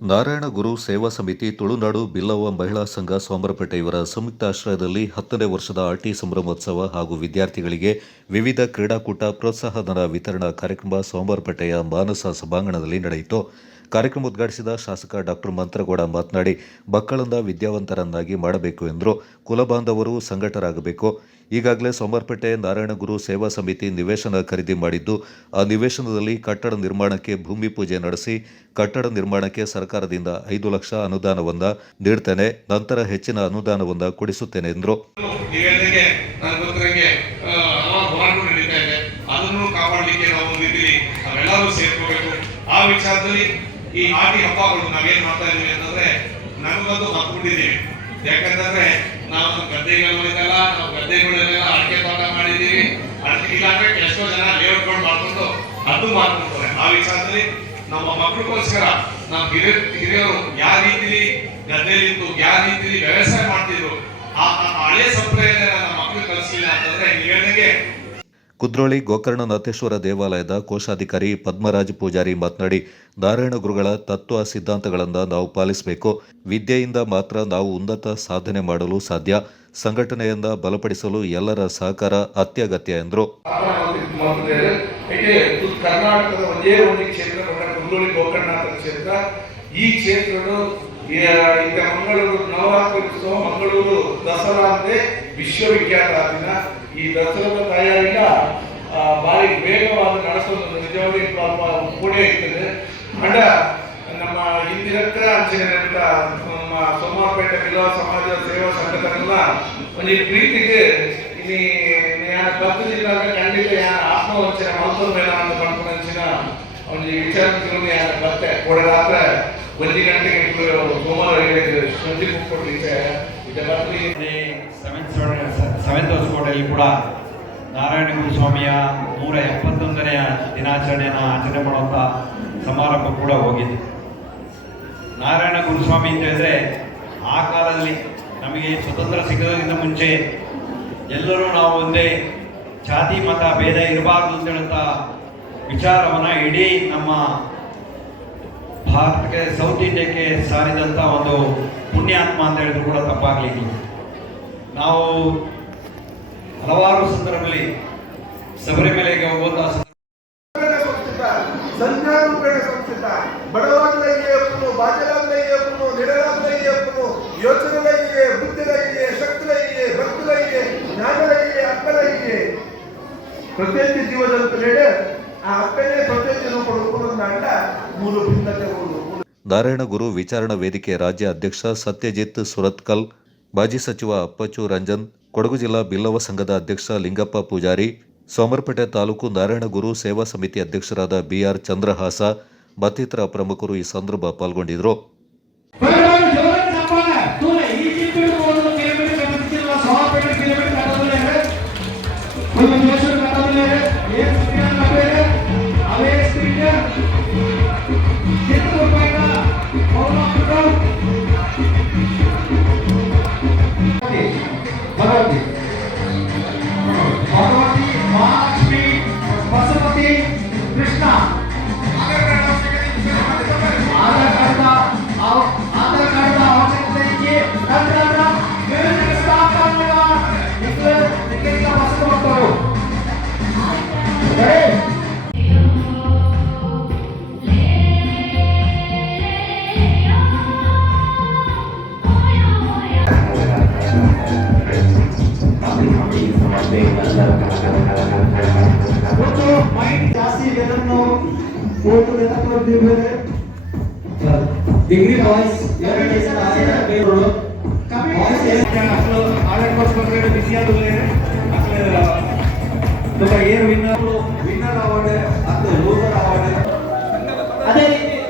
ನಾರಾಯಣ ಗುರು ಸೇವಾ ಸಮಿತಿ ತುಳುನಾಡು ಬಿಲ್ಲವ ಮಹಿಳಾ ಸಂಘ ಸೋಮರಪೇಟೆ ಇವರ ಸಂಯುಕ್ತ ಆಶ್ರಯದಲ್ಲಿ 10ನೇ ವರ್ಷದ ಆರ್ಟಿ ಸಂಭ್ರಮೋತ್ಸವ ಹಾಗೂ ವಿದ್ಯಾರ್ಥಿಗಳಿಗೆ ವಿವಿಧ ಕ್ರೀಡಾಕೂಟ ಪ್ರೋತ್ಸಾಹಧನ ವಿತರಣಾ ಕಾರ್ಯಕ್ರಮ ಸೋಮರಪೇಟೆಯ ಮಾನಸ ಸಭಾಂಗಣದಲ್ಲಿ ನಡೆಯಿತು. ಕಾರ್ಯಕ್ರಮ ಉದ್ಘಾಟಿಸಿದ ಶಾಸಕ ಡಾಕ್ಟರ್ ಮಂತ್ರಗೌಡ ಮಾತನಾಡಿ, ಮಕ್ಕಳನ್ನ ವಿದ್ಯಾವಂತರನ್ನಾಗಿ ಮಾಡಬೇಕು ಎಂದರು. ಕುಲಬಾಂಧವರು ಸಂಘಟರಾಗಬೇಕು. ಈಗಾಗಲೇ ಸೋಮರಪೇಟೆ ನಾರಾಯಣ ಗುರು ಸೇವಾ ಸಮಿತಿ ನಿವೇಶನ ಖರೀದಿ ಮಾಡಿದ್ದು, ಆ ನಿವೇಶನದಲ್ಲಿ ಕಟ್ಟಡ ನಿರ್ಮಾಣಕ್ಕೆ ಭೂಮಿ ಪೂಜೆ ನಡೆಸಿ ಕಟ್ಟಡ ನಿರ್ಮಾಣಕ್ಕೆ ಸರ್ಕಾರದಿಂದ 5 ಲಕ್ಷ ಅನುದಾನವನ್ನ ನೀಡುತ್ತೇನೆ, ನಂತರ ಹೆಚ್ಚಿನ ಅನುದಾನವನ್ನ ಕೊಡಿಸುತ್ತೇನೆ ಎಂದರು. ಆ ವಿಚಾರದಲ್ಲಿ ಈ ಆಟಿ ಹಬ್ಬಗಳು ನಾವೇನ್ ಮಾಡ್ತಾ ಇದೀವಿ ಅಂತಂದ್ರೆ ನಮಗಂತೂ ಮರ್ತ್ಬಿಟ್ಟಿದ್ದೀವಿ. ಯಾಕಂತಂದ್ರೆ ನಾವು ಗದ್ದೆಗಳಿಗೆಲ್ಲ ನಾವು ಗದ್ದೆಗಳಲ್ಲೆಲ್ಲ ಅಡಿಕೆ ತೋಟ ಮಾಡಿದ್ದೀವಿ. ಅಡಿಕೆ ಇಲ್ಲಾಂದ್ರೆ ಎಷ್ಟೋ ಜನ ಲೇಔಟ್ಗಳು ಮಾಡ್ಕೊಂಡು ಅದು ಮಾಡ್ಕೊಳ್ತಾರೆ. ಆ ವಿಚಾರದಲ್ಲಿ ನಮ್ಮ ಮಕ್ಕಳಿಗೋಸ್ಕರ ನಾವು ಹಿರಿಯರು ಯಾವ ರೀತಿಲಿ ಗದ್ದೆಲಿದ್ದು ಯಾವ ರೀತಿಲಿ ವ್ಯವಸಾಯ ಮಾಡ್ತಿದ್ರು ಆ ಹಳೆ ಸಂಪ್ರದಾಯ ನಮ್ಮ ಮಕ್ಕಳು ಕಲಿಸಲಿಲ್ಲ ಅಂತಂದ್ರೆ ನೀವು ಹೇಳಿದಂಗೆ. ಕುದ್ರೋಳಿ ಗೋಕರ್ಣನಾಥೇಶ್ವರ ದೇವಾಲಯದ ಕೋಶಾಧಿಕಾರಿ ಪದ್ಮರಾಜ್ ಪೂಜಾರಿ ಮಾತನಾಡಿ, ನಾರಾಯಣ ಗುರುಗಳ ತತ್ವ ಸಿದ್ಧಾಂತಗಳನ್ನು ನಾವು ಪಾಲಿಸಬೇಕು. ವಿದ್ಯೆಯಿಂದ ಮಾತ್ರ ನಾವು ಉನ್ನತ ಸಾಧನೆ ಮಾಡಲು ಸಾಧ್ಯ. ಸಂಘಟನೆಯಿಂದ ಬಲಪಡಿಸಲು ಎಲ್ಲರ ಸಹಕಾರ ಅತ್ಯಗತ್ಯ ಎಂದರು. ಕರ್ನಾಟಕದ ಒಂದೇ ಒಂದು ಕ್ಷೇತ್ರ ಕುದ್ರೋಳಿ ಗೋಕರ್ಣನಾಥ ಕ್ಷೇತ್ರ. ಈ ಕ್ಷೇತ್ರಗಳು ಈಗ ಮಂಗಳೂರು ನವರಾತ್ರಿ ಉತ್ಸವ, ಮಂಗಳೂರು ದಸರಾ ಅಂದ್ರೆ ವಿಶ್ವವಿಖ್ಯಾತ ದಿನ. ಈ ದಸರಾದ ತಯಾರಿಗ ಭಾರಿ ವೇಗವಾಗಿ ನಡೆಸೋದು ನಿಜವಾಗಿ ಕೂಡ ಇರ್ತದೆ. ಅಂಡ ನಮ್ಮ ಇಂದಿರಕ್ಕ ಅಂಚಿನ ನಮ್ಮ ಸೋಮವಾರಪೇಟೆ ಬಿಲ್ಲವ ಸಮಾಜ ಸೇವಾ ಸಂಘಟನೆಲ್ಲ ಒಂದು ಪ್ರೀತಿಗೆ ಇಲ್ಲಿ ಬರ್ತದಿಲ್ಲ ಖಂಡಿತ ಆತ್ಮವಂಚನೆ ಮಹತ್ವದ ಅಂತ ಮಾಡ್ಕೊಂಡಂಚಿನ ಒಂದು ವಿಚಾರಗಳು ಬರ್ತೇ ಕೊಡದಾತ್ರ 1 ಗಂಟೆಗೆ ಸೋಮವಾರ ಸಂಜೆ ಕೊಟ್ಟಿದ್ದೆ. ಸೆವೆಂತ್ ಕೋಟೆಯಲ್ಲಿ ಕೂಡ ನಾರಾಯಣ ಗುರು ಸ್ವಾಮಿಯ 171ನೇ ದಿನಾಚರಣೆಯನ್ನು ಆಚರಣೆ ಮಾಡುವಂಥ ಸಮಾರಂಭ ಕೂಡ ಹೋಗಿದೆ. ನಾರಾಯಣ ಗುರುಸ್ವಾಮಿ ಅಂತ ಹೇಳಿದ್ರೆ ಆ ಕಾಲದಲ್ಲಿ ನಮಗೆ ಸ್ವತಂತ್ರ ಸಿಗೋದಕ್ಕಿಂತ ಮುಂಚೆ ಎಲ್ಲರೂ ನಾವು ಒಂದೇ ಜಾತಿ ಮತ ಭೇದ ಇರಬಾರ್ದು ಅಂತ ಹೇಳುವಂಥ ವಿಚಾರವನ್ನು ಇಡೀ ನಮ್ಮ ಭಾರತಕ್ಕೆ, ಸೌತ್ ಇಂಡಿಯಾಕ್ಕೆ ಸಾರಿದಂಥ ಒಂದು ಪುಣ್ಯಾತ್ಮ ಅಂತ ಹೇಳಿದ್ರು ಕೂಡ ತಪ್ಪಾಗಲಿಲ್ಲ. ನಾವು ಹಲವಾರು ಸಂದರ್ಭದಲ್ಲಿ ಶಬರಿಮಲೆಗೆ ಹೋಗುವಂತಹ ಪ್ರತಿಯೊಂದು ಜೀವಜಂತುಗಳಿಗೆ ಆ ಅಕ್ಕನೇ ಪ್ರತಿಯೊಂದು ಕೊಡುವುದಂಡ 3 ಭಿನ್ನತೆಗಳು. ನಾರಾಯಣ ಗುರು ವಿಚಾರಣಾ ವೇದಿಕೆ ರಾಜ್ಯ ಅಧ್ಯಕ್ಷ ಸತ್ಯಜಿತ್ ಸುರತ್ಕಲ್, ಮಾಜಿ ಸಚಿವ ಅಪ್ಪಚ್ಚು ರಂಜನ್, ಕೊಡಗು ಜಿಲ್ಲಾ ಬಿಲ್ಲವ ಸಂಘದ ಅಧ್ಯಕ್ಷ ಲಿಂಗಪ್ಪ ಪೂಜಾರಿ, ಸೋಮರಪೇಟೆ ತಾಲೂಕು ನಾರಾಯಣ ಗುರು ಸೇವಾ ಸಮಿತಿ ಅಧ್ಯಕ್ಷರಾದ ಬಿಆರ್ ಚಂದ್ರಹಾಸ ಮತ್ತಿತರ ಪ್ರಮುಖರು ಈ ಸಂದರ್ಭ ಪಾಲ್ಗೊಂಡಿದ್ದರು. Degree boys winner award loser award अದೇ ರೀತಿ